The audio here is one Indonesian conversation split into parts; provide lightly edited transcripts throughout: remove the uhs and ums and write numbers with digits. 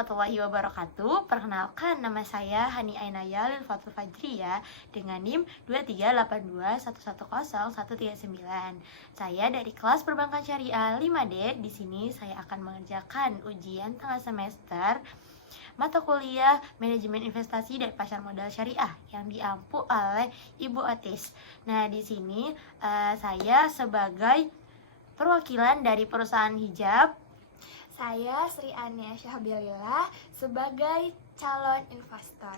warahmatullahi wabarakatuh. Perkenalkan, nama saya Hani Ainaya Lilfatul Fajriya dengan NIM 2382110139. Saya dari kelas Perbankan Syariah 5D. Di sini saya akan mengerjakan ujian tengah semester mata kuliah Manajemen Investasi dan Pasar Modal Syariah yang diampu oleh Ibu Atis. Nah, di sini saya sebagai perwakilan dari perusahaan hijab. Saya Sri Ania Syahbilillah sebagai calon investor.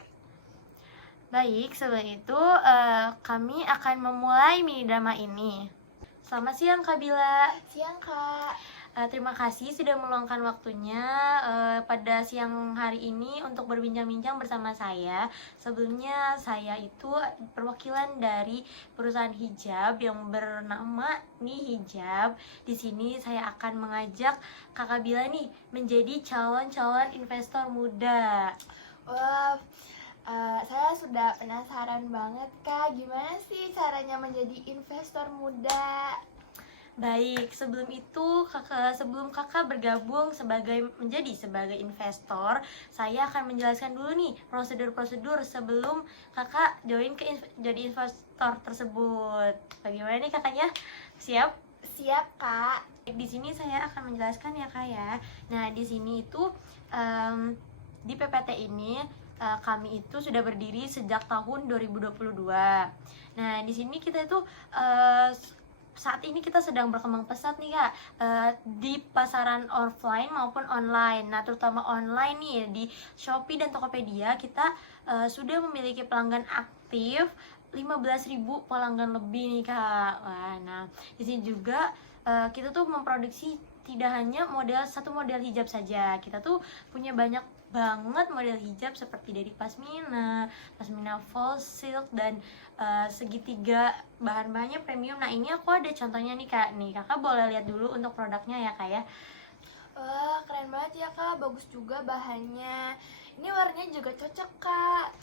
Baik, sebelum itu kami akan memulai mini drama ini. Selamat siang Kak Bila. Siang Kak. Terima kasih sudah meluangkan waktunya pada siang hari ini untuk berbincang-bincang bersama saya. Sebelumnya saya itu perwakilan dari perusahaan hijab yang bernama Nih Hijab. Di sini saya akan mengajak Kakak Bila nih menjadi calon-calon investor muda. Wah, saya sudah penasaran banget Kak, gimana sih caranya menjadi investor muda? Baik, sebelum kakak bergabung menjadi sebagai investor, saya akan menjelaskan dulu nih prosedur-prosedur sebelum kakak join jadi investor tersebut. Bagaimana nih kakaknya? Siap? Siap Kak. Di sini saya akan menjelaskan ya kak ya. Nah, di sini itu di PPT ini kami itu sudah berdiri sejak tahun 2022. Nah, di sini kita itu saat ini kita sedang berkembang pesat nih kak di pasaran offline maupun online. Nah, terutama online nih di Shopee dan Tokopedia kita sudah memiliki pelanggan aktif 15.000 pelanggan lebih nih kak. Wah, nah di sini juga kita tuh memproduksi tidak hanya satu model hijab saja. Kita tuh punya banyak banget model hijab seperti dari pasmina false silk dan segitiga, bahan-bahannya premium. Nah, ini aku ada contohnya nih kak. Nih kakak boleh lihat dulu untuk produknya ya kak ya. Wah, keren banget ya Kak, bagus juga bahannya. Ini warnanya juga cocok Kak.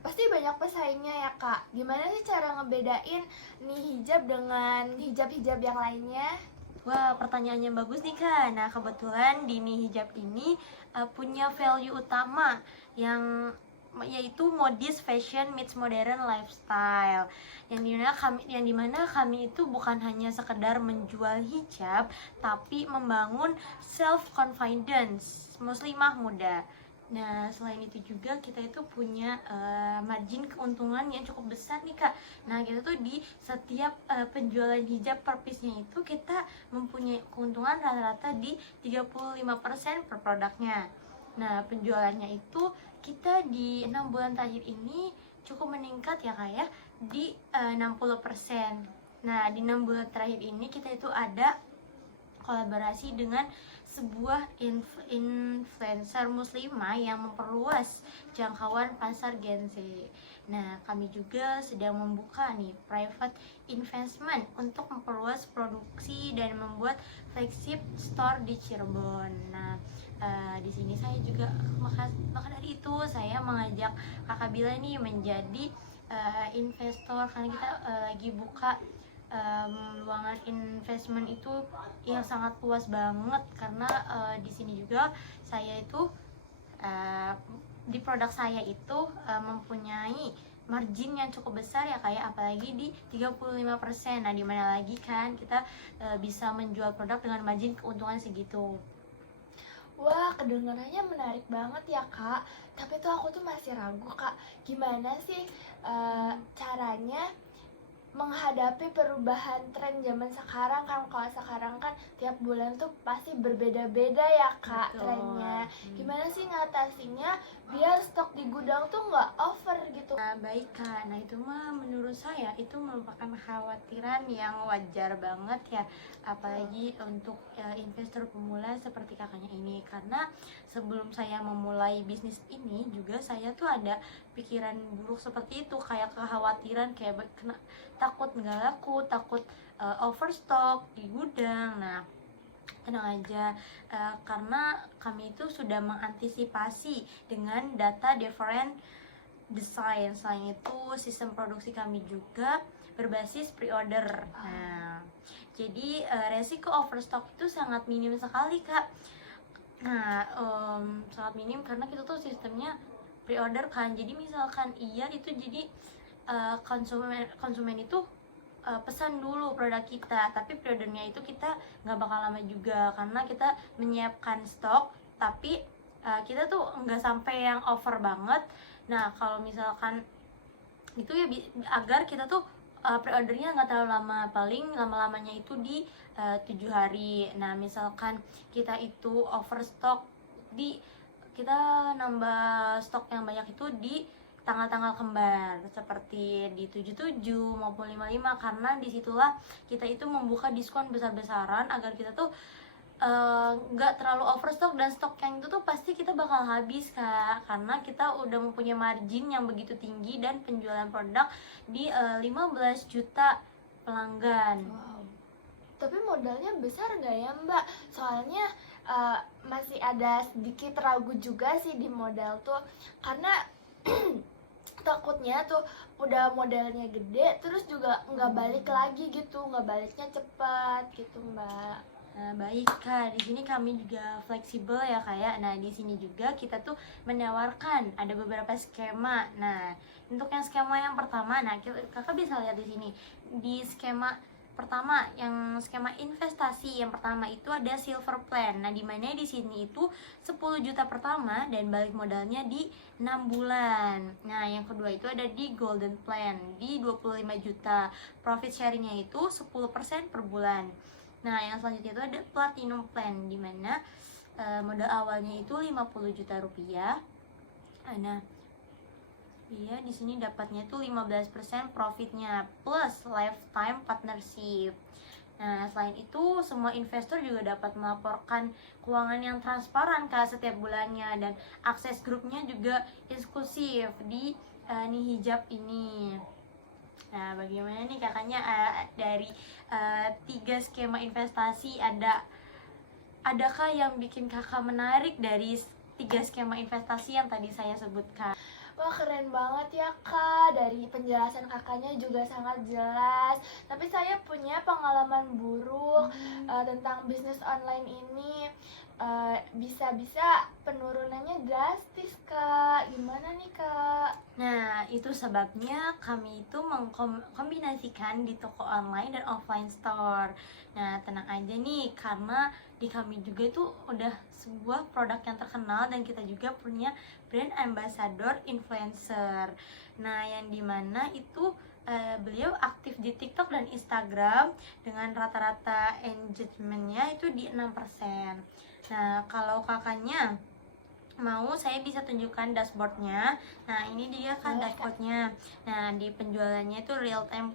Pasti banyak pesaingnya ya Kak. Gimana sih cara ngebedain nih hijab dengan hijab-hijab yang lainnya? Wah, pertanyaannya bagus nih kak. Nah, kebetulan di Nih Hijab ini punya value utama yaitu modis fashion meets modern lifestyle. Yang dimana kami itu bukan hanya sekedar menjual hijab, tapi membangun self confidence muslimah muda. Nah, selain itu juga kita itu punya margin keuntungan yang cukup besar nih kak. Nah, kita tuh di setiap penjualan hijab per piece-nya itu kita mempunyai keuntungan rata-rata di 35% per produknya. Nah, penjualannya itu kita di 6 bulan terakhir ini cukup meningkat ya kak ya, di 60%. Nah, di 6 bulan terakhir ini kita itu ada kolaborasi dengan sebuah influencer muslimah yang memperluas jangkauan pasar Gen Z. Nah, kami juga sedang membuka nih private investment untuk memperluas produksi dan membuat flagship store di Cirebon. Nah, di sini saya juga maka dari itu saya mengajak Kakak Bila nih menjadi investor karena kita lagi buka ruangan investment itu yang sangat luas banget karena di sini juga saya itu di produk saya itu mempunyai margin yang cukup besar ya kayak apalagi di 35%. Nah, dimana lagi kan kita bisa menjual produk dengan margin keuntungan segitu. Wah, kedengarannya menarik banget ya Kak. Tapi tuh aku tuh masih ragu Kak, gimana sih caranya menghadapi perubahan tren zaman sekarang kan? Kalau sekarang kan tiap bulan tuh pasti berbeda-beda ya Kak. Betul. Trennya. Gimana sih ngatasinnya biar stok di gudang tuh nggak over gitu? Nah, baik kak. Nah, itu mah menurut saya itu merupakan kekhawatiran yang wajar banget ya, apalagi untuk investor pemula seperti kakaknya ini. Karena sebelum saya memulai bisnis ini juga saya tuh ada pikiran buruk seperti itu, kayak kekhawatiran kayak takut nggak laku, takut overstock di gudang. Nah, tenang aja, karena kami itu sudah mengantisipasi dengan data different design. Selain itu, sistem produksi kami juga berbasis pre-order. Nah, jadi resiko overstock itu sangat minim sekali kak. Nah, sangat minim karena kita tuh sistemnya pre-order kan. Jadi misalkan iya itu jadi konsumen itu pesan dulu produk kita, tapi pre-ordernya itu kita nggak bakal lama juga karena kita menyiapkan stok, tapi kita tuh nggak sampai yang over banget. Nah, kalau misalkan itu ya agar kita tuh pre-ordernya nggak terlalu lama, paling lama-lamanya itu di 7 hari. Nah, misalkan kita itu overstock di kita nambah stok yang banyak itu di tanggal-tanggal kembar seperti di 77 maupun 55, karena disitulah kita itu membuka diskon besar-besaran agar kita tuh nggak terlalu overstock, dan stok yang itu tuh pasti kita bakal habis Kak, karena kita udah mempunyai margin yang begitu tinggi dan penjualan produk di 15 juta pelanggan. Wow. Tapi modalnya besar nggak ya Mbak? Soalnya masih ada sedikit ragu juga sih di modal tuh, karena takutnya tuh udah modalnya gede terus juga nggak balik lagi gitu, nggak baliknya cepat gitu Mbak. Nah, baik Kak, di sini kami juga fleksibel ya Kak ya. Nah, di sini juga kita tuh menawarkan ada beberapa skema. Nah, untuk yang skema yang pertama, nah Kakak bisa lihat di sini. Di skema pertama, yang skema investasi yang pertama itu ada silver plan. Nah, di mana di sini itu 10 juta pertama dan balik modalnya di 6 bulan. Nah, yang kedua itu ada di golden plan di 25 juta. Profit sharingnya itu 10% per bulan. Nah, yang selanjutnya itu ada platinum plan, di mana modal awalnya itu 50 juta rupiah. Nah, dia di sini dapatnya itu 15% profitnya plus lifetime partnership. Nah, selain itu semua investor juga dapat melaporkan keuangan yang transparan Kak setiap bulannya, dan akses grupnya juga eksklusif di Nihijab ini. Nah, bagaimana nih kakaknya dari 3 skema investasi, adakah yang bikin kakak menarik dari 3 skema investasi yang tadi saya sebutkan? Wah, keren banget ya Kak, dari penjelasan kakaknya juga sangat jelas. Tapi saya punya pengalaman buruk tentang bisnis online ini. Bisa-bisa penurunannya drastis Kak, gimana nih Kak? Nah, itu sebabnya kami itu mengkombinasikan di toko online dan offline store. Nah, tenang aja nih, karena di kami juga itu udah sebuah produk yang terkenal dan kita juga punya brand ambassador influencer. Nah, yang dimana itu beliau aktif di TikTok dan Instagram dengan rata-rata engagementnya itu di 6%. Nah, kalau kakaknya mau, saya bisa tunjukkan dashboardnya. Nah, ini dia kan dashboardnya. Nah, di penjualannya itu real time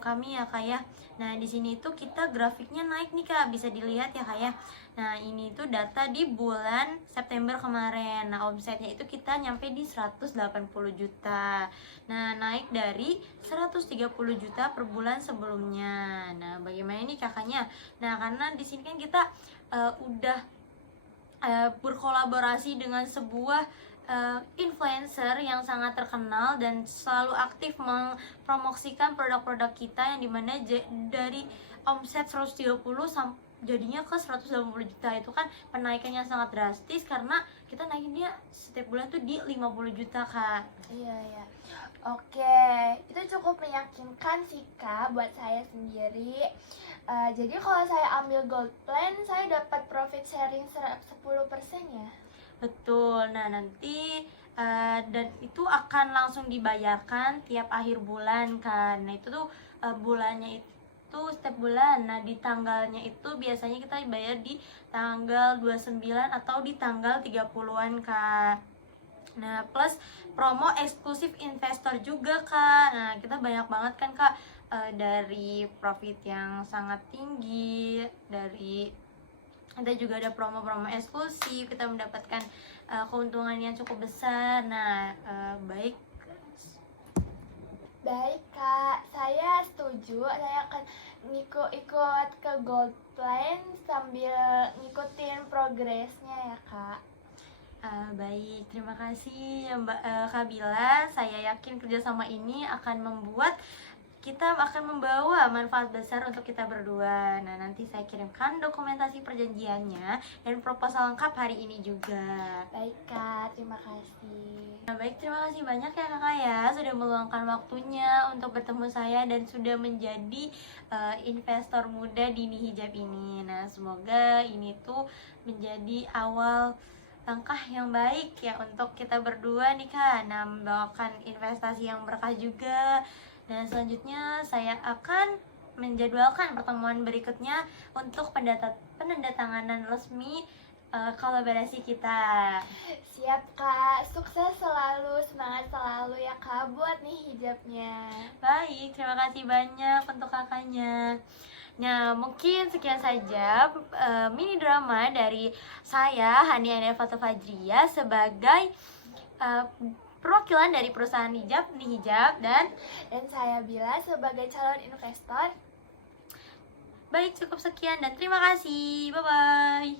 kami ya Kak ya. Nah, di sini itu kita grafiknya naik nih Kak, bisa dilihat ya Kak ya. Nah, ini itu data di bulan September kemarin. Nah, omsetnya itu kita nyampe di 180 juta. Nah, naik dari 130 juta per bulan sebelumnya. Nah, bagaimana nih kakaknya? Nah, karena di sini kan kita udah berkolaborasi dengan sebuah influencer yang sangat terkenal dan selalu aktif mempromosikan produk-produk kita, yang dimana dari omset 130 jadinya ke 180 juta. Itu kan penaikannya sangat drastis karena kita naikinnya setiap bulan tuh di 50 juta Kak. Iya ya. Oke, itu cukup meyakinkan sih Kak buat saya sendiri. Jadi kalau saya ambil gold plan, saya dapat profit sharing 10% ya? Betul. Nah, nanti dan itu akan langsung dibayarkan tiap akhir bulan kan. Nah, itu tuh bulannya itu setiap bulan. Nah, di tanggalnya itu biasanya kita bayar di tanggal 29 atau di tanggal 30-an Kak. Nah, plus promo eksklusif investor juga Kak. Nah, kita banyak banget kan Kak, dari profit yang sangat tinggi, dari kita juga ada promo-promo eksklusif, kita mendapatkan keuntungan yang cukup besar. Nah, baik Kak, saya setuju. Saya akan ikut ke gold plan sambil ngikutin progresnya ya Kak. baik, terima kasih Mbak Kabila. Saya yakin kerjasama ini akan membuat kita akan membawa manfaat besar untuk kita berdua. Nah, nanti saya kirimkan dokumentasi perjanjiannya dan proposal lengkap hari ini juga. Baik Kak, terima kasih. Nah, baik, terima kasih banyak ya kakak ya sudah meluangkan waktunya untuk bertemu saya dan sudah menjadi investor muda Dini Hijab ini. Nah, semoga ini tuh menjadi awal langkah yang baik ya untuk kita berdua nih Kak. Nah, membawakan investasi yang berkah juga. Dan selanjutnya saya akan menjadwalkan pertemuan berikutnya untuk penandatanganan resmi kolaborasi kita. Siap Kak, sukses selalu, semangat selalu ya Kak buat nih hijabnya. Baik, terima kasih banyak untuk kakaknya. Nah, mungkin sekian saja mini drama dari saya, Hania Nevato Fajria, sebagai perwakilan dari perusahaan hijab, Nih Hijab, dan saya Bila sebagai calon investor. baik, cukup sekian dan terima kasih. Bye-bye.